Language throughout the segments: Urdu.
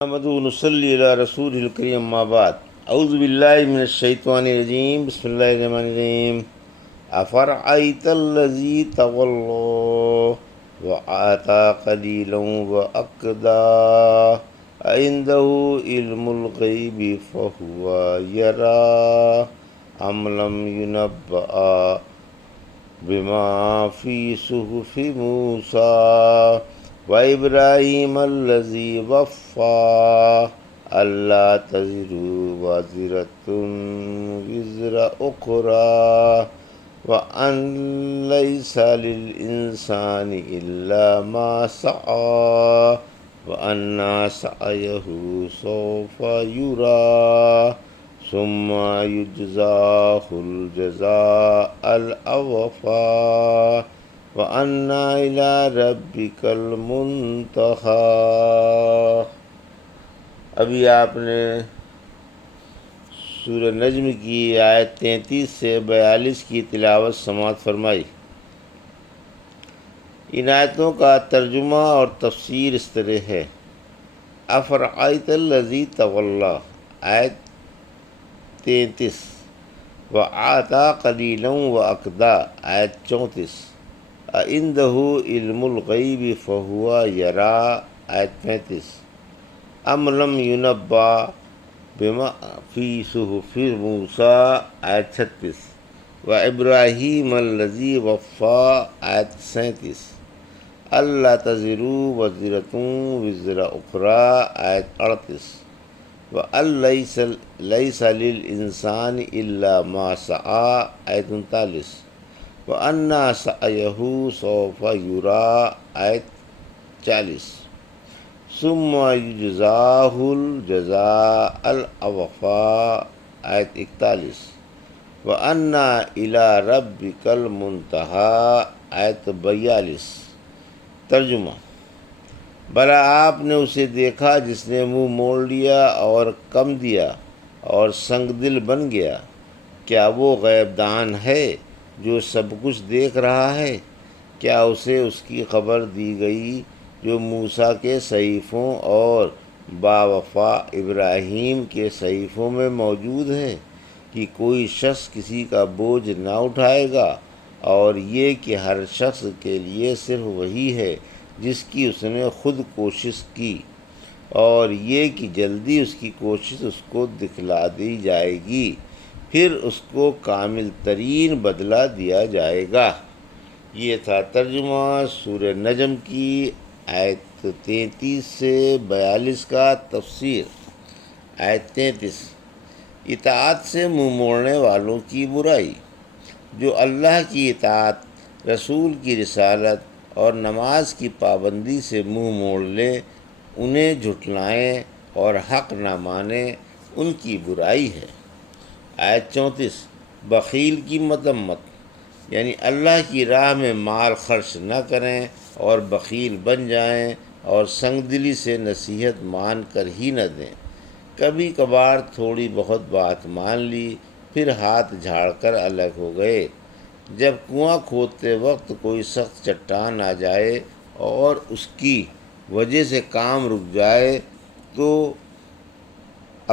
محمد نصلی علی رسول الکریم اما بعد اعوذ باللہ من الشیطان الرجیم بسم اللہ الرحمن الرحیم افرأیت الذی تولى وآتى قلیلا وأکدا عنده علم الغیب فهو یرى ام لم ينبأ بما فی صحف موسیٰ وإبراہیم الذی وفى ألا تزر وازرة وزر أخرى وأن ليس للإنسان إلا ما سعى وأن سعيه سوف يرى ثم يجزاه الجزاء الأوفى وَأَنَّ إِلَىٰ رَبِّكَ الْمُنتَهَىٰ۔ ابھی آپ نے سورہ نجم کی آیت 33 سے 42 کی تلاوت سماعت فرمائی۔ ان آیتوں کا ترجمہ اور تفسیر اس طرح ہے۔ افرأیت الذی تولی، آیت 33، وآتی قلیلا وأکدا، آیت 34، اعنده علم الغیب فهو یری، آیت 35، ام لم ینبأ بما فی صحف موسیٰ، آیت 36، وابراہیم الذی وفى، آیت 37، الا تزر وازرة وزر اخرى، آیت 38، وان لیس للانسان الا ما سعى، آیت 39، وَأَنَّ سَعْيَهُ سَوْفَ يُرَىٰ، آیت 40، ثُمَّ يُجْزَاهُ الْجَزَاءَ الْأَوْفَىٰ، آیت 41، وَأَنَّ إِلَىٰ رَبِّكَ الْمُنتَهَىٰ، آیت 42۔ ترجمہ: بھلا آپ نے اسے دیکھا جس نے منہ موڑ لیا اور کم دیا اور سنگ دل بن گیا؟ کیا وہ غیب دان ہے جو سب کچھ دیکھ رہا ہے؟ کیا اسے اس کی خبر دی گئی جو موسیٰ کے صحیفوں اور باوفا ابراہیم کے صحیفوں میں موجود ہے کہ کوئی شخص کسی کا بوجھ نہ اٹھائے گا، اور یہ کہ ہر شخص کے لیے صرف وہی ہے جس کی اس نے خود کوشش کی، اور یہ کہ جلدی اس کی کوشش اس کو دکھلا دی جائے گی، پھر اس کو کامل ترین بدلہ دیا جائے گا۔ یہ تھا ترجمہ سورہ نجم کی آیت 33 سے 42 کا تفسیر۔ آیت 33، اطاعت سے منہ موڑنے والوں کی برائی۔ جو اللہ کی اطاعت، رسول کی رسالت اور نماز کی پابندی سے منہ موڑ لیں، انہیں جھٹلائیں اور حق نہ مانیں، ان کی برائی ہے۔ آیت 34، بخیل کی مذمت، یعنی اللہ کی راہ میں مال خرچ نہ کریں اور بخیل بن جائیں اور سنگ دلی سے نصیحت مان کر ہی نہ دیں۔ کبھی کبھار تھوڑی بہت بات مان لی، پھر ہاتھ جھاڑ کر الگ ہو گئے۔ جب کنواں کھودتے وقت کوئی سخت چٹان آ جائے اور اس کی وجہ سے کام رک جائے تو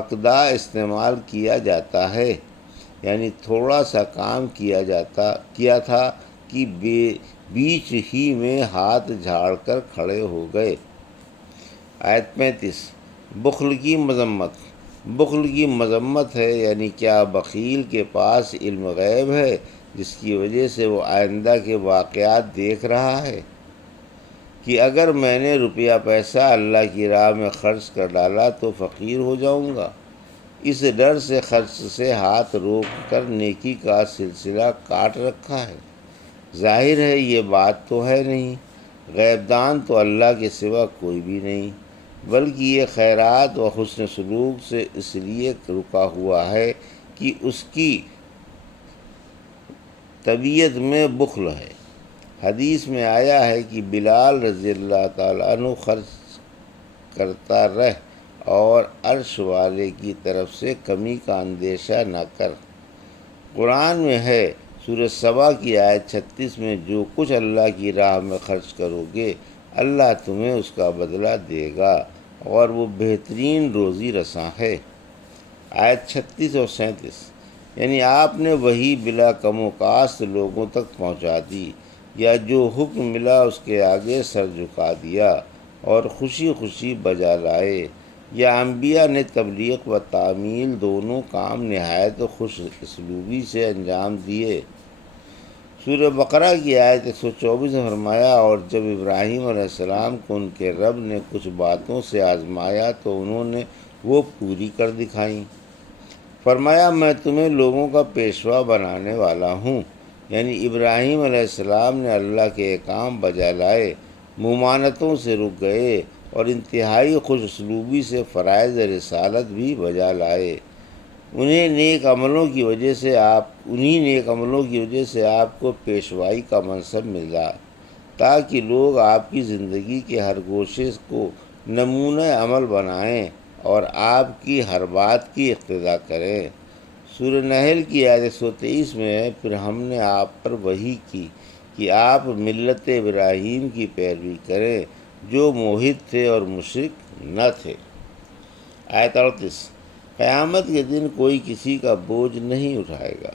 اکدا استعمال کیا جاتا ہے، یعنی تھوڑا سا کام کیا تھا کہ بیچ ہی میں ہاتھ جھاڑ کر کھڑے ہو گئے۔ آیت 35، بخل کی مذمت۔ بخل کی مذمت ہے، یعنی کیا بخیل کے پاس علم غیب ہے جس کی وجہ سے وہ آئندہ کے واقعات دیکھ رہا ہے کہ اگر میں نے روپیہ پیسہ اللہ کی راہ میں خرچ کر ڈالا تو فقیر ہو جاؤں گا؟ اس ڈر سے خرچ سے ہاتھ روک کر نیکی کا سلسلہ کاٹ رکھا ہے۔ ظاہر ہے یہ بات تو ہے نہیں، غیب دان تو اللہ کے سوا کوئی بھی نہیں، بلکہ یہ خیرات و حسن سلوک سے اس لیے رکا ہوا ہے کہ اس کی طبیعت میں بخل ہے۔ حدیث میں آیا ہے کہ بلال رضی اللہ تعالیٰ عنہ خرچ کرتا رہ اور عرش والے کی طرف سے کمی کا اندیشہ نہ کر۔ قرآن میں ہے، سورہ سبا کی آیت 36 میں، جو کچھ اللہ کی راہ میں خرچ کرو گے اللہ تمہیں اس کا بدلہ دے گا، اور وہ بہترین روزی رساں ہے۔ آیت 36 اور 37، یعنی آپ نے وہی بلا کم و کاست لوگوں تک پہنچا دی، یا جو حکم ملا اس کے آگے سر جھکا دیا اور خوشی خوشی بجا لائے، یا انبیاء نے تبلیغ و تعمیل دونوں کام نہایت خوش اسلوبی سے انجام دیے۔ سورہ بقرہ کی آیت 124 میں فرمایا، اور جب ابراہیم علیہ السلام کو ان کے رب نے کچھ باتوں سے آزمایا تو انہوں نے وہ پوری کر دکھائیں۔ فرمایا، میں تمہیں لوگوں کا پیشوا بنانے والا ہوں، یعنی ابراہیم علیہ السلام نے اللہ کے احکام بجا لائے، ممانعتوں سے رک گئے اور انتہائی خوش اسلوبی سے فرائض رسالت بھی بجا لائے۔ انہی نیک عملوں کی وجہ سے آپ کو پیشوائی کا منصب ملا، تاکہ لوگ آپ کی زندگی کے ہر گوشے کو نمونہ عمل بنائیں اور آپ کی ہر بات کی اقتداء کریں۔ سورہ نحل کی آیت 123 میں ہے، پھر ہم نے آپ پر وحی کی کہ آپ ملت ابراہیم کی پیروی کریں، جو موحد تھے اور مشرک نہ تھے۔ آیت 38، قیامت کے دن کوئی کسی کا بوجھ نہیں اٹھائے گا۔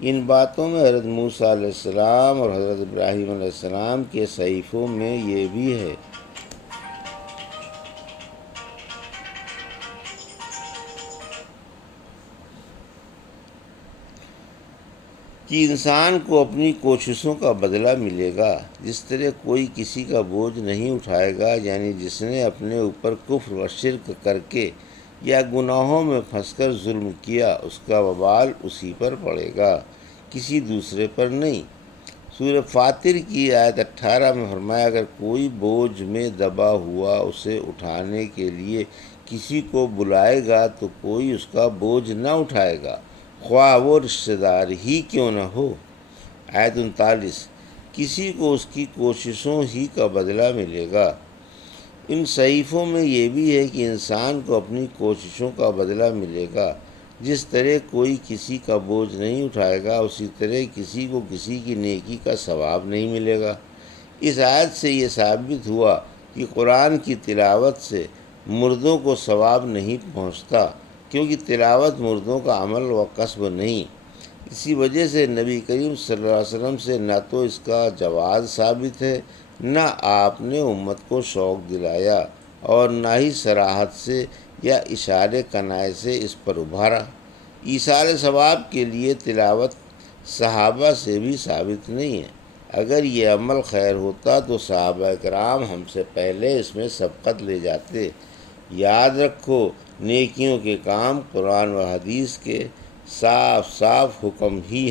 ان باتوں میں حضرت موسیٰ علیہ السلام اور حضرت ابراہیم علیہ السلام کے صحیفوں میں یہ بھی ہے کہ انسان کو اپنی کوششوں کا بدلہ ملے گا، جس طرح کوئی کسی کا بوجھ نہیں اٹھائے گا، یعنی جس نے اپنے اوپر کفر و شرک کر کے یا گناہوں میں پھنس کر ظلم کیا، اس کا وبال اسی پر پڑے گا، کسی دوسرے پر نہیں۔ سورہ فاطر کی آیت 18 میں فرمایا، اگر کوئی بوجھ میں دبا ہوا اسے اٹھانے کے لیے کسی کو بلائے گا تو کوئی اس کا بوجھ نہ اٹھائے گا، خواہ وہ رشتہ دار ہی کیوں نہ ہو۔ آیت 39، کسی کو اس کی کوششوں ہی کا بدلہ ملے گا۔ ان صحیفوں میں یہ بھی ہے کہ انسان کو اپنی کوششوں کا بدلہ ملے گا، جس طرح کوئی کسی کا بوجھ نہیں اٹھائے گا، اسی طرح کسی کو کسی کی نیکی کا ثواب نہیں ملے گا۔ اس آیت سے یہ ثابت ہوا کہ قرآن کی تلاوت سے مردوں کو ثواب نہیں پہنچتا، کیونکہ تلاوت مردوں کا عمل و کسب نہیں۔ اسی وجہ سے نبی کریم صلی اللہ علیہ وسلم سے نہ تو اس کا جواز ثابت ہے، نہ آپ نے امت کو شوق دلایا، اور نہ ہی صراحت سے یا اشارے کنائے سے اس پر ابھارا۔ ایصال ثواب کے لیے تلاوت صحابہ سے بھی ثابت نہیں ہے۔ اگر یہ عمل خیر ہوتا تو صحابہ کرام ہم سے پہلے اس میں سبقت لے جاتے۔ یاد رکھو، نیکیوں کے کام قرآن و حدیث کے صاف صاف حکم ہی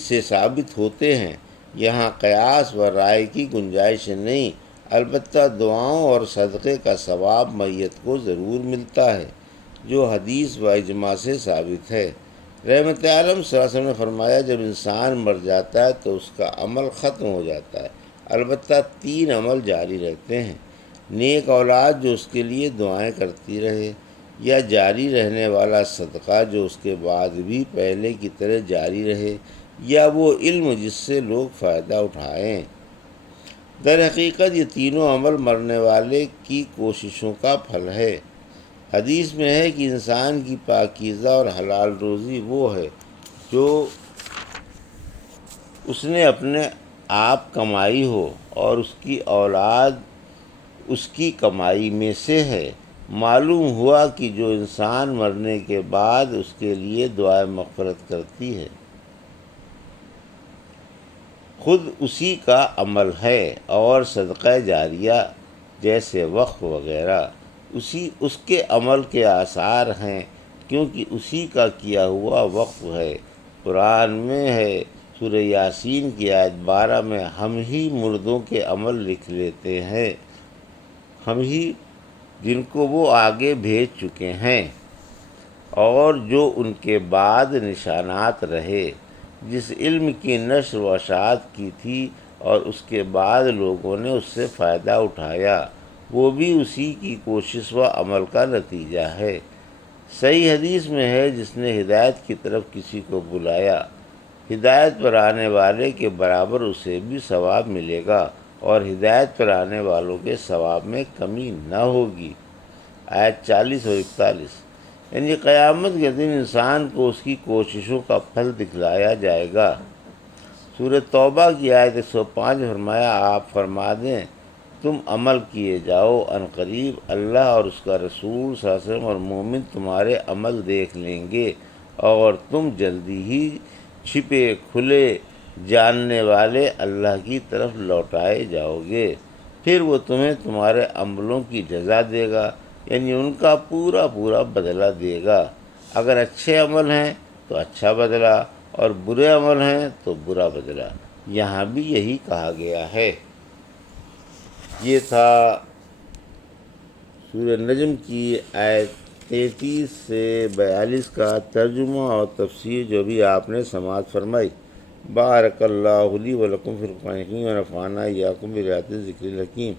سے ثابت ہوتے ہیں، یہاں قیاس و رائے کی گنجائش نہیں۔ البتہ دعاؤں اور صدقے کا ثواب میت کو ضرور ملتا ہے، جو حدیث و اجماع سے ثابت ہے۔ رحمت عالم صلی اللہ علیہ وسلم نے فرمایا، جب انسان مر جاتا ہے تو اس کا عمل ختم ہو جاتا ہے، البتہ 3 عمل جاری رہتے ہیں: نیک اولاد جو اس کے لیے دعائیں کرتی رہے، یا جاری رہنے والا صدقہ جو اس کے بعد بھی پہلے کی طرح جاری رہے، یا وہ علم جس سے لوگ فائدہ اٹھائیں۔ در حقیقت یہ تینوں عمل مرنے والے کی کوششوں کا پھل ہے۔ حدیث میں ہے کہ انسان کی پاکیزہ اور حلال روزی وہ ہے جو اس نے اپنے آپ کمائی ہو، اور اس کی اولاد اس کی کمائی میں سے ہے۔ معلوم ہوا کہ جو انسان مرنے کے بعد اس کے لیے دعائے مغفرت کرتی ہے، خود اسی کا عمل ہے، اور صدقہ جاریہ جیسے وقف وغیرہ اس کے عمل کے آثار ہیں، کیونکہ اسی کا کیا ہوا وقف ہے۔ قرآن میں ہے، سورہ یاسین کی آیت 12 میں، ہم ہی مردوں کے عمل لکھ لیتے ہیں، ہم ہی جن کو وہ آگے بھیج چکے ہیں، اور جو ان کے بعد نشانات رہے، جس علم کی نشر و اشاعت کی تھی اور اس کے بعد لوگوں نے اس سے فائدہ اٹھایا، وہ بھی اسی کی کوشش و عمل کا نتیجہ ہے۔ صحیح حدیث میں ہے، جس نے ہدایت کی طرف کسی کو بلایا، ہدایت پر آنے والے کے برابر اسے بھی ثواب ملے گا، اور ہدایت پر آنے والوں کے ثواب میں کمی نہ ہوگی۔ آیت 40 اور 41، یعنی قیامت کے دن انسان کو اس کی کوششوں کا پھل دکھلایا جائے گا۔ سورہ توبہ کی آیت 105 فرمایا، آپ فرما دیں تم عمل کیے جاؤ، ان قریب اللہ اور اس کا رسول صلی اللہ علیہ وسلم اور مومن تمہارے عمل دیکھ لیں گے، اور تم جلدی ہی چھپے کھلے جاننے والے اللہ کی طرف لوٹائے جاؤ گے، پھر وہ تمہیں تمہارے عملوں کی جزا دے گا، یعنی ان کا پورا پورا بدلہ دے گا۔ اگر اچھے عمل ہیں تو اچھا بدلہ، اور برے عمل ہیں تو برا بدلہ۔ یہاں بھی یہی کہا گیا ہے۔ یہ تھا سورہ نجم کی آیت 33 سے 42 کا ترجمہ اور تفسیر جو بھی آپ نے سماعت فرمائی۔ بارک اللہ لی و لکم فی القرآن الحکیم ونفعنا ایاکم بآیات الذکر الحکیم۔